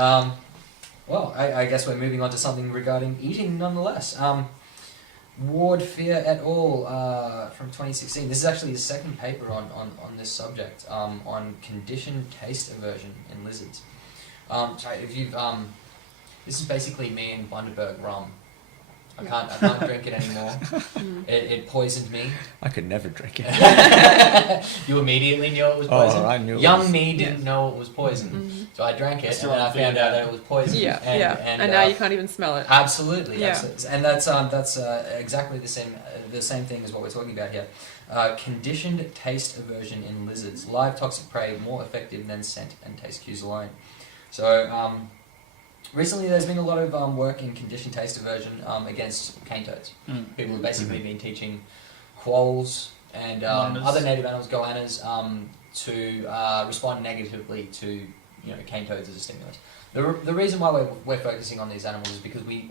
Well, I guess we're moving on to something regarding eating nonetheless. Ward Fear et al. From 2016. This is actually the second paper on this subject, on conditioned taste aversion in lizards. Sorry, if you've this is basically me and Bundaberg rum. I can't drink it anymore. It poisoned me. I could never drink it. You immediately knew it was poison? Oh, I knew it Young was. me didn't know it was poison. So I drank it, Still and then I haven't found figured out it that it was poison. And now you can't even smell it. Absolutely, Yeah. absolutely. And that's exactly the same thing as what we're talking about here. Conditioned taste aversion in lizards. Live toxic prey more effective than scent and taste cues alone. So recently there's been a lot of work in conditioned taste aversion against cane toads. People have basically been teaching quolls and other native animals, goannas, to respond negatively to cane toads as a stimulus. The reason why we're focusing on these animals is because we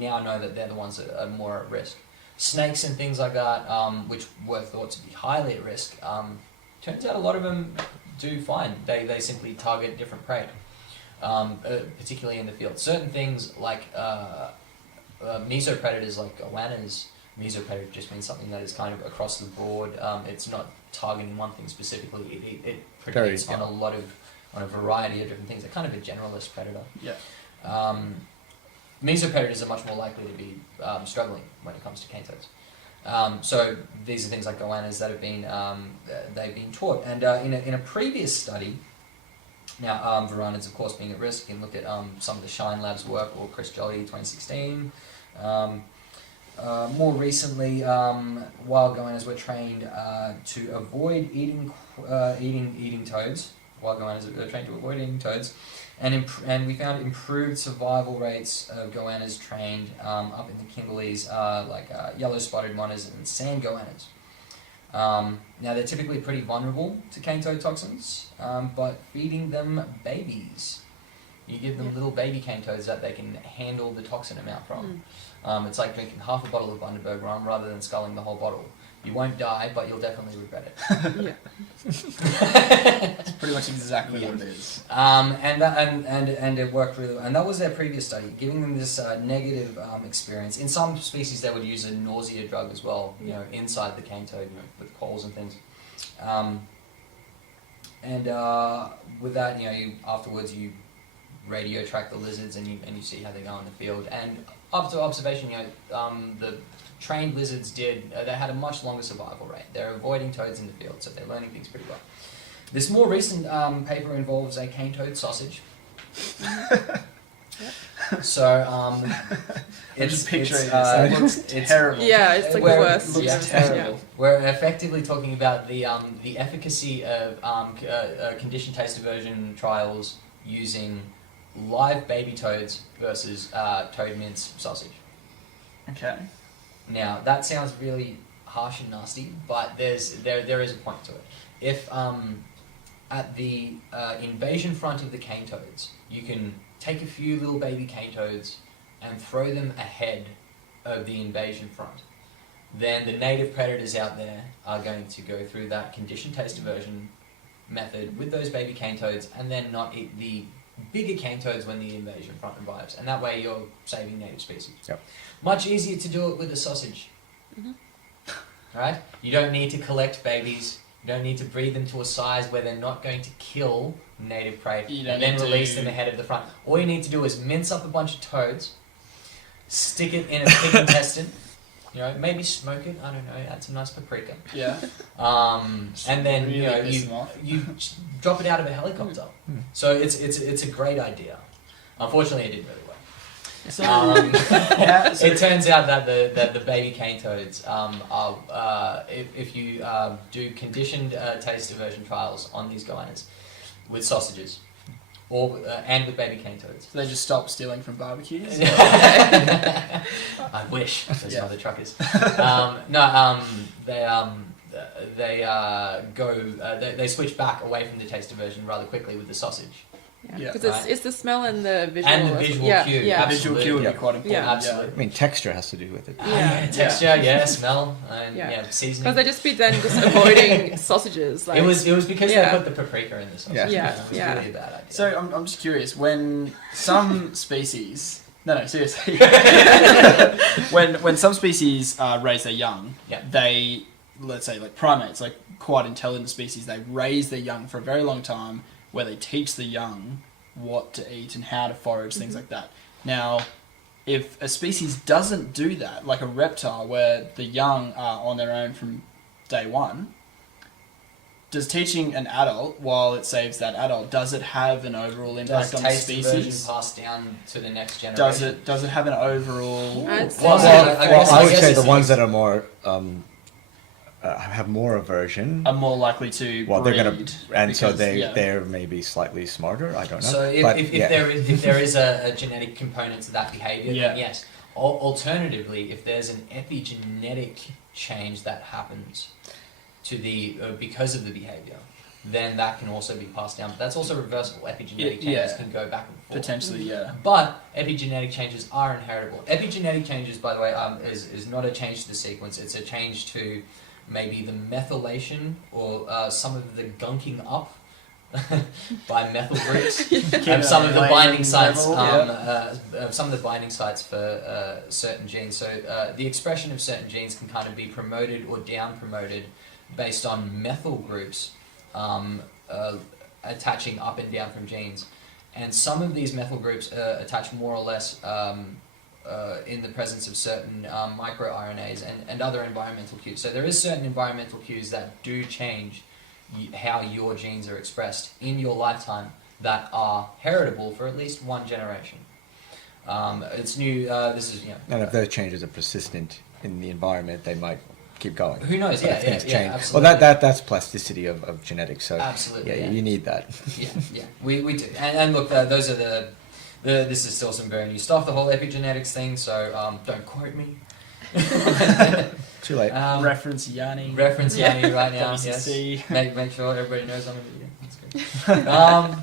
now know that they're the ones that are more at risk. Snakes and things like that, which were thought to be highly at risk, turns out a lot of them do fine. They simply target different prey, particularly in the field. Certain things like mesopredators like goannas. Mesopredator just means something that is kind of across the board. It's not targeting one thing specifically. It predates on a variety of different things. They're kind of a generalist predator. Yeah. Mesopredators are much more likely to be struggling when it comes to cane toads. So these are things like goannas that have been they've been taught. And in a previous study, now varanids of course being at risk, you can look at some of the Shine Labs work or Chris Jolly 2016. More recently, wild goannas were trained to avoid eating toads. Wild goannas were trained to avoid eating toads, and we found improved survival rates of goannas trained up in the Kimberleys, like yellow spotted monitors and sand goannas. Now they're typically pretty vulnerable to cane toad toxins, but feeding them babies, you give them little baby cane toads that they can handle the toxin amount from. It's like drinking half a bottle of Bundaberg rum rather than sculling the whole bottle. You won't die, but you'll definitely regret it. It's pretty much exactly what it is. And it worked really well. And that was their previous study, giving them this negative experience. In some species, they would use a nausea drug as well, inside the cane toad, with quolls and things. With that, afterwards you radio track the lizards and you see how they go in the field. And up to observation, the trained lizards they had a much longer survival rate. They're avoiding toads in the field, so they're learning things pretty well. This more recent paper involves a cane toad sausage. So I'm just picturing it looks terrible. Yeah, it's like the worst. It looks terrible. Yeah. We're effectively talking about the efficacy of conditioned taste aversion trials using live baby toads versus toad mince sausage. Okay. Now that sounds really harsh and nasty, but there is a point to it. If at the invasion front of the cane toads, you can take a few little baby cane toads and throw them ahead of the invasion front, then the native predators out there are going to go through that conditioned taste aversion method with those baby cane toads and then not eat the bigger cane toads when the invasion front arrives. And that way you're saving native species. Yep. Much easier to do it with a sausage. Right? You don't need to collect babies. You don't need to breed them to a size where they're not going to kill native prey and then release them ahead of the front. All you need to do is mince up a bunch of toads, stick it in a pig intestine, maybe smoke it, I don't know, add some nice paprika. Yeah. And then Really you drop it out of a helicopter. So it's a great idea. Unfortunately, it didn't really work. So, It turns out that the baby cane toads are if you do conditioned taste aversion trials on these goannas with sausages and with baby cane toads. So they just stop stealing from barbecues? I wish those mother truckers. They switch back away from the taste aversion rather quickly with the sausage. Yeah. Because Right. it's the smell and the visual. And the visual yeah, cue. Yeah. Visual cue would Yeah. be quite important. Yeah. Absolutely. I mean, texture has to do with it. Yeah. Texture, yeah, smell, and Yeah. seasoning. Because they just be then just avoiding sausages. Like, It was because Yeah. they put the paprika in the sausage. Yeah. Yeah, It was yeah. really a bad idea. So I'm just curious, when some species, no, seriously, when some species raise their young, Yeah. they, let's say like primates, like quite intelligent species, they raise their young for a very long time, where they teach the young what to eat and how to forage, things like that. Now, if a species doesn't do that, like a reptile, where the young are on their own from day one, does teaching an adult, while it saves that adult, does it have an overall impact Does on the taste aversion species? pass down to the next generation? Does it have an overall? I'd say Well, so. I I would guess say it's the a ones mix. that are more have more aversion. Are more likely to Well, breed they're gonna, and so because, they're maybe slightly smarter. I don't know. So if, But, if yeah. there is a genetic component to that behavior, then Yeah. yes. Alternatively, if there's an epigenetic change that happens to the because of the behavior, then that can also be passed down. But that's also reversible. Epigenetic changes Yeah. can go back and forth. potentially, yeah. But epigenetic changes are inheritable. Epigenetic changes, by the way, is not a change to the sequence. It's a change to maybe the methylation or some of the gunking up by methyl groups of some of the binding sites. Some of the binding sites for certain genes. So the expression of certain genes can kind of be promoted or down promoted based on methyl groups attaching up and down from genes. And some of these methyl groups attach more or less in the presence of certain microRNAs and other environmental cues. So there is certain environmental cues that do change how your genes are expressed in your lifetime that are heritable for at least one generation. It's new. This is And if those changes are persistent in the environment, they might keep going. Who knows? But Yeah, if things yeah, change. absolutely. Well, that's plasticity of genetics. So Absolutely, yeah. you need that. yeah. We do. And look, those are the this is still some very new stuff. The whole epigenetics thing. So don't quote me. Too late. Reference Yanni. Reference Yanni right now. Yes. WCC. Make sure everybody knows I'm an idiot. That's good.